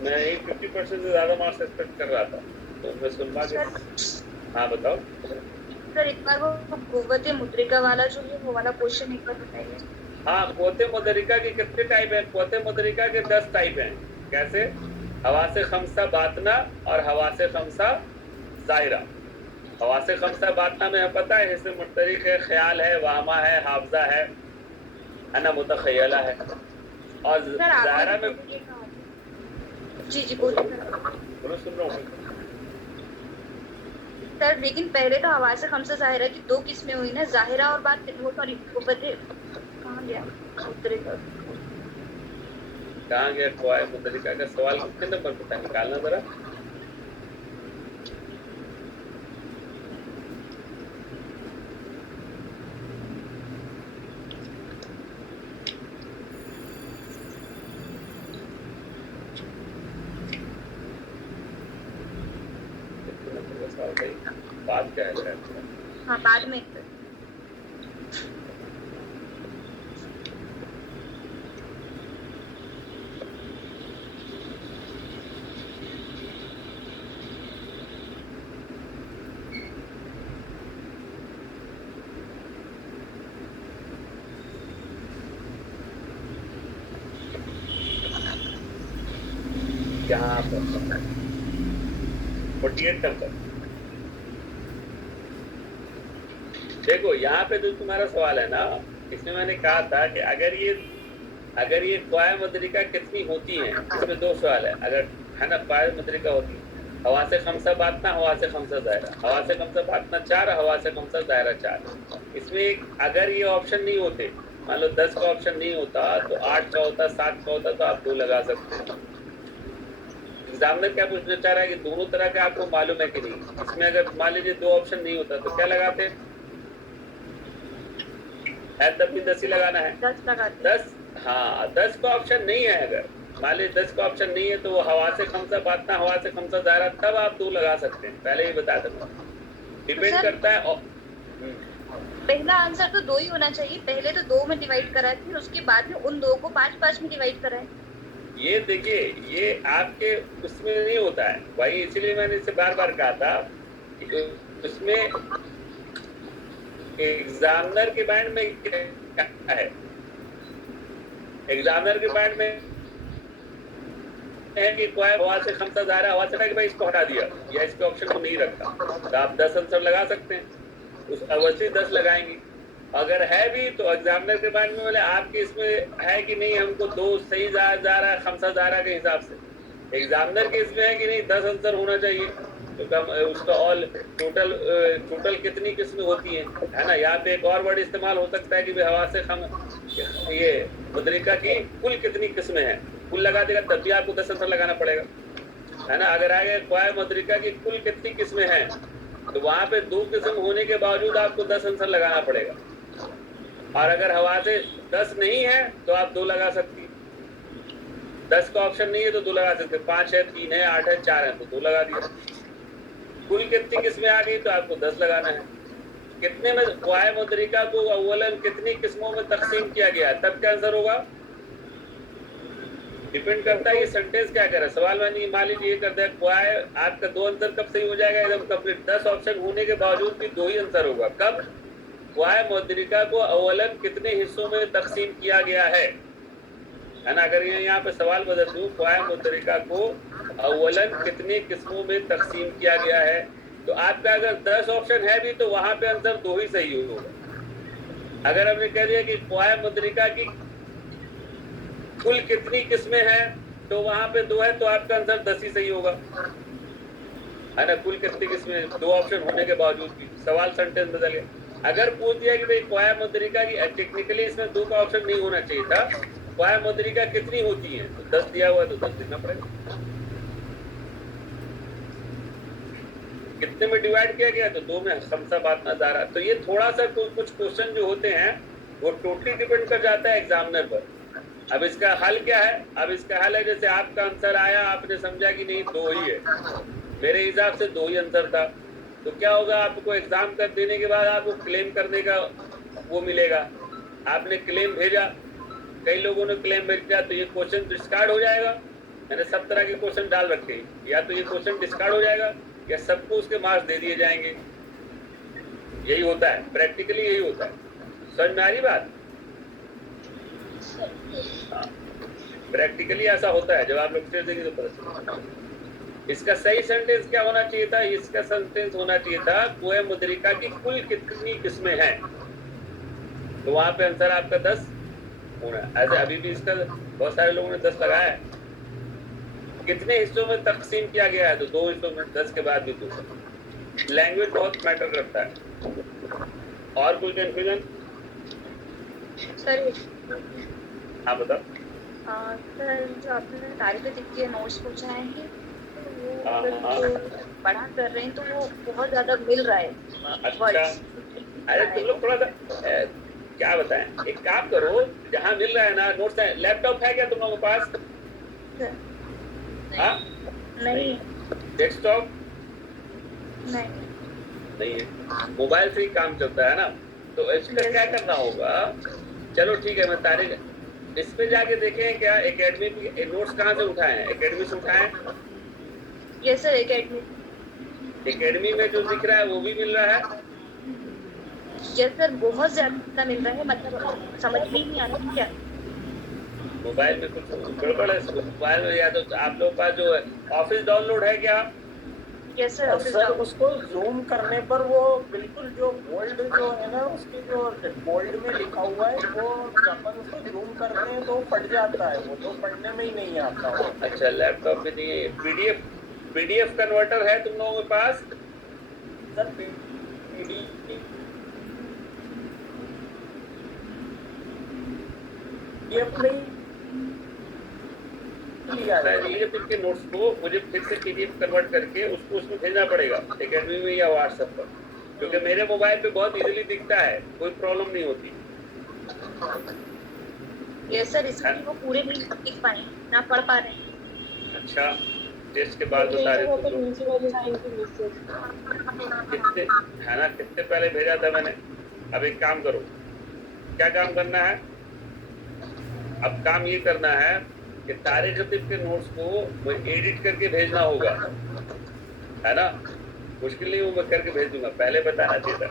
मैं 50% से ज्यादा मार्क्स एक्सपेक्ट कर रहा था, तो मैं सुन पा के। हाँ बताओ सर, एक बार वो गोवते मुद्रिका वाला जो है वो वाला क्वेश्चन एक बार बताइए। हाँ, कोते मुद्रिका के कितने टाइप हैं? कोते मुद्रिका के 10 टाइप हैं। कैसे? हवा से खमसा बातना और हवा से खमसा जाहिरा। हवा से खमसा बातना में हमें पता है, हिस्से मुतरिक है, ख्याल है, वाहमा है, हाफजा है ना, मुतखयला है। और जाहिरा में जी बोलिए बोलो, सुन रहा हूँ सर। लेकिन पहले तो हवा से खमसा जाहिरा की 2 किस्में हुई ना, जाहिरा और बात वो सॉरी गोवते कहाँ गया मुद्रिका। कहाँ गया ख्वाए मुद्रिका का सवाल? कितने नंबर पे था, निकालना जरा। बात क्या है? हाँ, बाद में यहाँ पर 48 तक। देखो यहाँ पे जो तुम्हारा सवाल है ना, इसमें मैंने कहा था कि अगर ये ख्वाए मुद्रिका कितनी होती है, इसमें 2 सवाल है। अगर है ना ख्वाए मुद्रिका होती है, हवा से खमसा बातना, हवा से खमसा दायरा। हवा से खमसा बातना 4, हवा से खमसा दायरा 4। इसमें अगर ये ऑप्शन नहीं होते, मान लो 10 का ऑप्शन नहीं होता तो 8 का होता, 7 का होता, तो आप 2 लगा सकते हैं। एग्जामिनर क्या पूछना चाह रहा है कि दोनों तरह का आपको मालूम है कि नहीं। इसमें अगर मान लीजिए 2 ऑप्शन नहीं होता तो क्या लगाते है? तब भी 10 ही लगाना है। 10 लगाते। 10, हाँ 10 का ऑप्शन नहीं है। अगर मान लीजिए 10 का ऑप्शन नहीं है तो वो हवा से खमसा बातना, हवा से खमसा दायरा, तब आप 2 लगा सकते हैं। पहले ही बता दूंगा, डिपेंड करता है। पहला आंसर तो 2 ही होना चाहिए। पहले तो 2 में डिवाइड करा है, फिर उसके बाद में उन 2 को 5-5 में डिवाइड करा है। ये देखिए, ये आपके उसमें नहीं होता है भाई, इसलिए मैंने इसे बार बार कहा था कि उसमें एग्जामिनर के माइंड में क्या है। एग्जामिनर के माइंड में है कि कोई हवा से खमसा दायरा, हवा से भाई इसको हटा दिया या इसके ऑप्शन को नहीं रखा, तो आप 10 आंसर लगा सकते हैं। उस अवश्य 10 लगाएंगे। अगर है भी तो एग्जामिनर के माइंड में बोले आपके इसमें है कि नहीं, हमको 2 सही जा रहा है खमसा दायरा के हिसाब से। एग्जामिनर के इसमें है कि नहीं 10 आंसर होना चाहिए, तो उसका ऑल टोटल कितनी किस्में होती हैं, है ना। यहाँ पे एक और वर्ड इस्तेमाल हो सकता है कि हवा से ये मुद्रिका की कुल कितनी किस्में हैं। कुल लगा देगा तब भी आपको 10 आंसर लगाना पड़ेगा, है ना। अगर आगे ख्वाए मुद्रिका की कुल कितनी किस्में हैं तो वहां पे 2 किस्म होने के बावजूद आपको 10 आंसर लगाना पड़ेगा। और अगर हवा से 10 नहीं है तो आप 2 लगा सकती हैं। 10 का ऑप्शन नहीं है तो 2 लगा सकते। 5 है, 3 है, 8 है, 4 है तो 2 लगा दिया। कुल कितनी किस्में आ गई तो आपको 10 लगाना है। कितने में ख्वाए मुद्रिका को अव्वलन कितनी किस्मों में तकसीम किया गया है, तब क्या आंसर होगा। डिपेंड करता है ये सेंटेंस क्या कर रहा है। सवाल मैंने मान लीजिए ये कर दिया ख्वाए, आपका 2 आंसर कब सही हो जाएगा, एकदम कंप्लीट। 10 ऑप्शन होने के बावजूद भी 2 ही आंसर होगा। कब? ख्वाए मुद्रिका को अव्वलन कितने हिस्सों में तकसीम किया गया है ना। अगर यहाँ पे सवाल बदल दूं, ख्वाए मुद्रिका को अव्वलन कितनी किस्मों में तकसीम किया गया है, तो आपका अगर 10 ऑप्शन है भी तो वहां पे आंसर 2 ही सही होगा। अगर हमने कह दिया कि ख्वाए मुद्रिका की कुल कितनी किस्में हैं तो वहां पे 2 है तो आपका आंसर 10 ही सही होगा, है ना। कुल कितनी किस्में, 2 ऑप्शन होने के बावजूद भी। सवाल सेंटेंस बदल गया। अगर पूछ दिया कि भाई ख्वाए मुद्रिका की, टेक्निकली इसमें 2 का ऑप्शन नहीं होना चाहिए था, ख्वाए मुद्रिका कितनी होती है तो 10 दिया हुआ है तो 10 देना पड़ेगा। कितने में डिवाइड किया गया तो 2 में खमसा बातना दायरा। तो ये थोड़ा सा कुछ क्वेश्चन जो होते हैं वो टोटली डिपेंड कर जाता है एग्जामिनर पर। अब इसका हल क्या है? अब इसका हल है, जैसे आपका आंसर आया, आपने समझा कि नहीं 2 ही है, मेरे हिसाब से 2 ही आंसर था, तो क्या होगा, आपको एग्जाम कर देने के बाद आपको क्लेम करने का वो मिलेगा। आपने क्लेम भेजा, कई लोगों ने क्लेम भेजा, तो ये क्वेश्चन डिस्कार्ड हो जाएगा। मैंने सब तरह के क्वेश्चन डाल रखे हैं, या तो ये क्वेश्चन डिस्कार्ड हो जाएगा या सबको उसके मार्क्स दे दिए जाएंगे। यही होता है, प्रैक्टिकली यही होता है। समझ में आ रही बात? प्रैक्टिकली ऐसा होता है, जब आप लोग टेस्ट देंगे तो पता चलेगा। इसका सही सेंटेंस क्या होना चाहिए था? इसका सेंटेंस होना चाहिए था पोए मुद्रिका की कुल कितनी किस्में हैं, तो वहां पे आंसर आपका 10 होना है। ऐसे अभी भी इसका बहुत सारे लोगों ने 10 लगाया है। कितने हिस्सों में तकसीम किया गया है? तो 2 हिस्सों में, 10 के बाद भी 2। लैंग्वेज बहुत मैटर करता है। और कोई कंफ्यूजन? सर हाँ बताओ। सर जो आपने तारीख लिख के नोट्स पूछाएंगे वो हाँ, अगर हाँ। जो पढ़ा कर रहे हैं तो वो बहुत ज्यादा मिल रहा है अच्छा, words। अरे तुम लोग थोड़ा सा क्या बताएं, एक काम करो, जहाँ मिल रहा है ना नोट्स है। लैपटॉप है क्या तुम लोगों के पास? हाँ, नहीं डेस्कटॉप नहीं नहीं है, मोबाइल से ही काम चलता है ना। तो इसका क्या करना होगा? चलो ठीक है, मैं तारीख इस पे जाके देखें क्या एकेडमी की नोट्स कहाँ से उठाए हैं? एकेडमी से उठाए हैं। Yes sir academy. एकेडमी में जो दिख रहा है वो भी मिल रहा है। यस सर बहुत ज्यादा मिल रहा है, मतलब समझ में ही नहीं आ रहा क्या। मोबाइल में कुछ गड़बड़ है। मोबाइल में या तो आप लोग का जो ऑफिस डाउनलोड है क्या? यस सर ऑफिस सर उसको जूम करने पर वो बिल्कुल जो बोल्ड जो है ना, उसकी जो बोल्ड में लिखा हुआ है वो अपन उसको जूम करते हैं तो फट जाता है, वो तो पढ़ने में ही नहीं आता वो। अच्छा, लैपटॉप में नहीं है। पीडीएफ कन्वर्टर है तुम लोगों के पास? सर पीडीएफ नहीं लिया है। पीडीएफ के नोट्स को मुझे फिर से पीडीएफ कन्वर्ट करके उसको उसमें भेजना पड़ेगा एकेडमी में या व्हाट्सएप पर, क्योंकि मेरे मोबाइल पे बहुत इजीली दिखता है, कोई प्रॉब्लम नहीं होती। यस सर इसमें वो पूरे नहीं लिख पाए, ना पढ़ पा रहे हैं। अच्छा, टेस्ट के बाद बता रहे तुम लोग नीचे वाली लाइन की मैसेज कितने है ना, कितने पहले भेजा था मैंने। अब एक काम करो, क्या काम करना है? अब काम ये करना है कि तारिक लतीफ के नोट्स को एडिट करके भेजना होगा, है ना। मुश्किल नहीं, वो मैं करके भेज दूंगा, पहले बताना चाहिए था,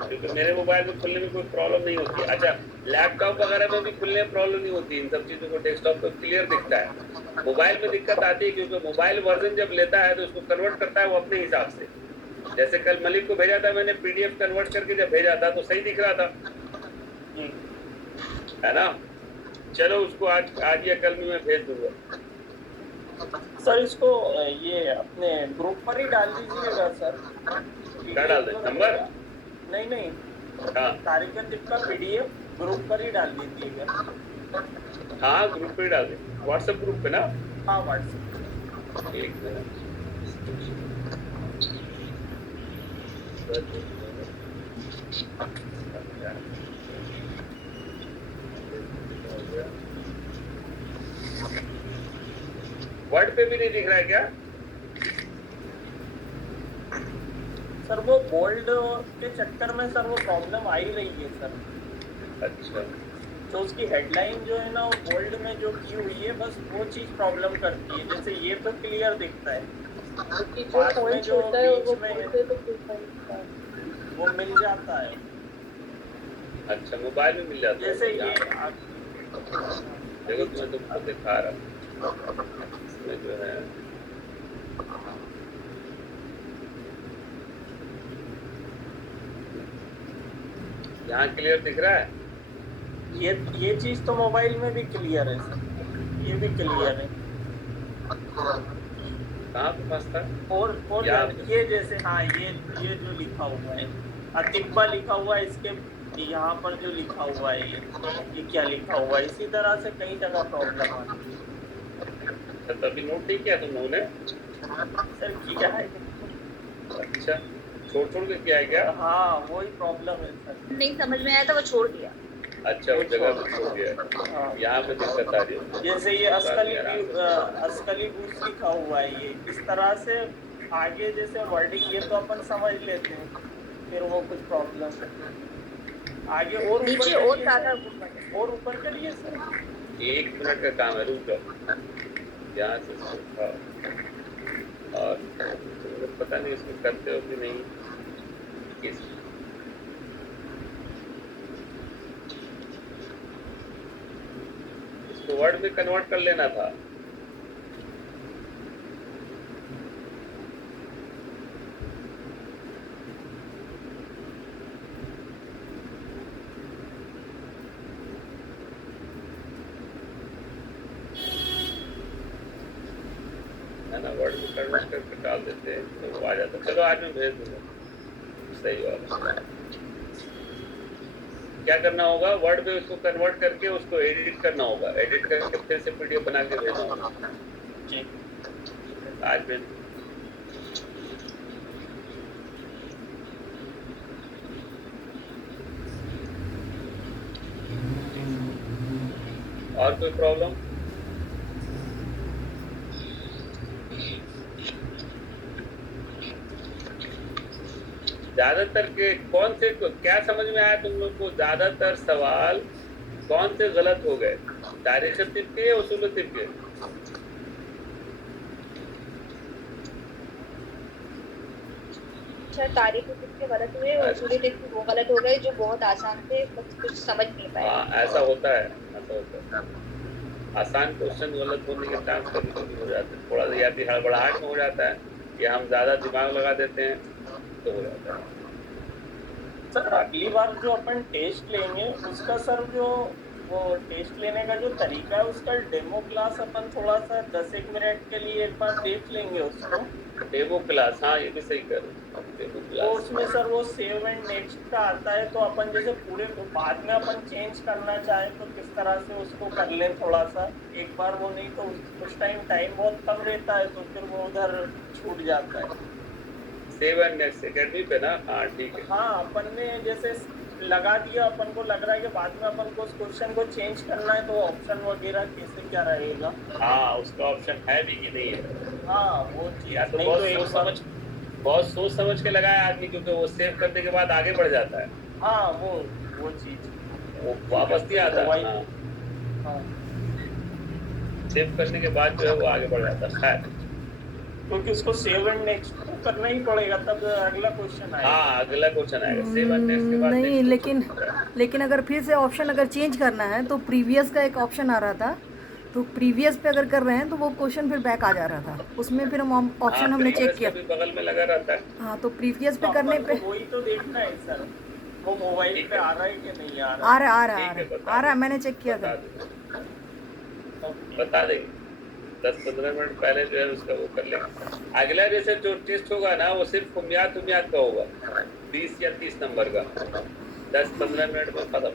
क्योंकि मेरे मोबाइल में खुलने में कोई प्रॉब्लम नहीं होती। अच्छा, लैपटॉप वगैरह में भी खुलने में प्रॉब्लम नहीं होती, इन सब चीज़ों को डेस्कटॉप पर क्लियर दिखता है। मोबाइल में दिक्कत आती है क्योंकि मोबाइल वर्जन जब लेता है तो उसको कन्वर्ट करता है वो अपने हिसाब से। जैसे कल मलिक को भेजा था मैंने, पीडीएफ कन्वर्ट करके जब भेजा था तो सही दिख रहा था, है ना। चलो उसको आज या कल में मैं भेज दूंगा। सर इसको ये अपने ग्रुप पर ही डाल दीजिएगा सर। क्या डाल दें? नंबर? नहीं हाँ तारीख का पीडीएफ ग्रुप पर ही डाल दीजिएगा। हाँ, ग्रुप पे डाल दें, व्हाट्सएप ग्रुप पे ना। हाँ व्हाट्सएप। एक मिनट, वर्ड पे भी नहीं दिख रहा है क्या? सर वो बोल्ड के चक्कर में सर वो प्रॉब्लम आ ही रही है सर। अच्छा, तो उसकी हेडलाइन जो है ना वो बोल्ड में जो की हुई है, बस वो चीज प्रॉब्लम करती है। जैसे ये तो क्लियर दिखता है, कि जो पॉइंट होता है वो बोलते तो फिर पॉइंट वो मिल जाता है। अच्छा, मोबाइल में मिल जाता है। जैसे ये देखो मैं तुमको दिखा रहा हूँ, इसमें जो है यहाँ क्लियर दिख रहा है। ये चीज तो मोबाइल में भी क्लियर है सर, ये भी क्लियर है। कहाँ पे पास था? और यहाँ ये जैसे हाँ ये जो लिखा हुआ है अतिब्बा लिखा हुआ है, इसके यहाँ पर जो लिखा हुआ है ये क्या लिखा हुआ है, इसी तरह से कई जगह प्रॉब्लम आती है। तभी नोट नहीं किया तुम लोगों ने? सर किया है। अच्छा, छोड़ के किया है क्या? हाँ वही प्रॉब्लम है सर। नहीं समझ में आया था वो छोड़ दिया। अच्छा, उस जगह पे छोड़ दिया। हाँ। यहाँ पे दिक्कत आ रही है। जैसे ये अस्कली बूस लिखा हुआ है, ये इस तरह से आगे जैसे वर्डिंग ये तो अपन समझ लेते हैं, फिर वो कुछ प्रॉब्लम आगे और नीचे ऊपर और करिए ज्यादा सर, और ऊपर करिए सर। 1 मिनट का काम है, रुक जाओ। यहाँ से इसको उठाओ। और पता नहीं इसको करते हो कि नहीं। इसको वर्ड में कन्वर्ट कर लेना था। है ना, वर्ड में कन्वर्ट करके डाल देते हैं तो वो आ जाता है। चलो आज मैं भेज दूंगा। सही वाला क्या करना होगा, वर्ड में उसको कन्वर्ट करके उसको एडिट करना होगा, एडिट करके फिर से पीडीएफ बना के भेजना होगा। जी आज भेज। और कोई प्रॉब्लम? ज्यादातर के कौन से, क्या समझ में आया तुम लोग को? ज्यादातर सवाल कौन से गलत हो गए, डायरेक्शन टिप के या उसूल टिप के? अच्छा, तारीख के गलत हुए और सूर्य टिप वो गलत हो गए जो बहुत आसान थे, बस कुछ समझ नहीं पाए। हाँ, ऐसा होता है, ऐसा होता है। आसान क्वेश्चन गलत होने के चांस कभी कभी हो जाते हैं, थोड़ा सा या फिर हड़बड़ाहट में हो जाता है या हम ज्यादा दिमाग लगा देते हैं तो हो जाता है। सर अगली बार जो अपन टेस्ट लेंगे उसका सर जो वो टेस्ट लेने का जो तरीका है उसका डेमो क्लास अपन थोड़ा सा 10-1 मिनट के लिए एक बार देख लेंगे उसको। डेमो क्लास, हाँ ये भी सही कर, डेमो तो क्लास। उसमें सर वो सेव एंड नेक्स्ट का आता है, तो अपन जैसे पूरे बाद में अपन चेंज करना चाहें तो किस तरह से उसको कर लें थोड़ा सा एक बार, वो नहीं तो उस टाइम बहुत कम रहता है तो फिर वो उधर छूट जाता है। सेव एंड नेक्स्ट एकेडमी पे ना, हाँ ठीक है। हाँ अपन ने जैसे लगा दिया, अपन को लग रहा है कि बाद में अपन को उस क्वेश्चन को चेंज करना है तो ऑप्शन वगैरह कैसे क्या रहेगा? हाँ उसका ऑप्शन है भी कि नहीं है। हाँ वो चीज या तो नहीं बहुत तो एक बार बहुत सोच समझ के लगाया आदमी, क्योंकि वो सेव करने के बाद आगे बढ़ जाता है, हाँ वो चीज वो वापस नहीं आता। हाँ, हाँ सेव करने के बाद जो है वो आगे बढ़ जाता है। क्योंकि उसको सेव एंड नेक्स्ट करना ही पड़ेगा तब अगला क्वेश्चन आएगा। हाँ अगला क्वेश्चन आएगा, सेव एंड नेक्स्ट के बाद नहीं, next लेकिन अगर फिर से ऑप्शन अगर चेंज करना है तो प्रीवियस का एक ऑप्शन आ रहा था, तो प्रीवियस पे अगर कर रहे हैं तो वो क्वेश्चन फिर बैक आ जा रहा था, उसमें फिर हम ऑप्शन हाँ, हमने चेक previous किया। भी बगल में लगा रहता है। हाँ तो प्रीवियस पे तो करने अपन पे को वही तो देखना है सर, वो मोबाइल पे आ रहा है कि नहीं आ रहा। आ रहा ठीक है, बता आ रहा दो। मैंने चेक किया था। बता देंगे 10-15 मिनट पहले जो है उसका वो कर लेंगे। अगला जैसे जो टेस्ट होगा ना वो सिर्फ फुमियात का होगा, 20 या 30 नंबर का, 10-15 मिनट में खत्म।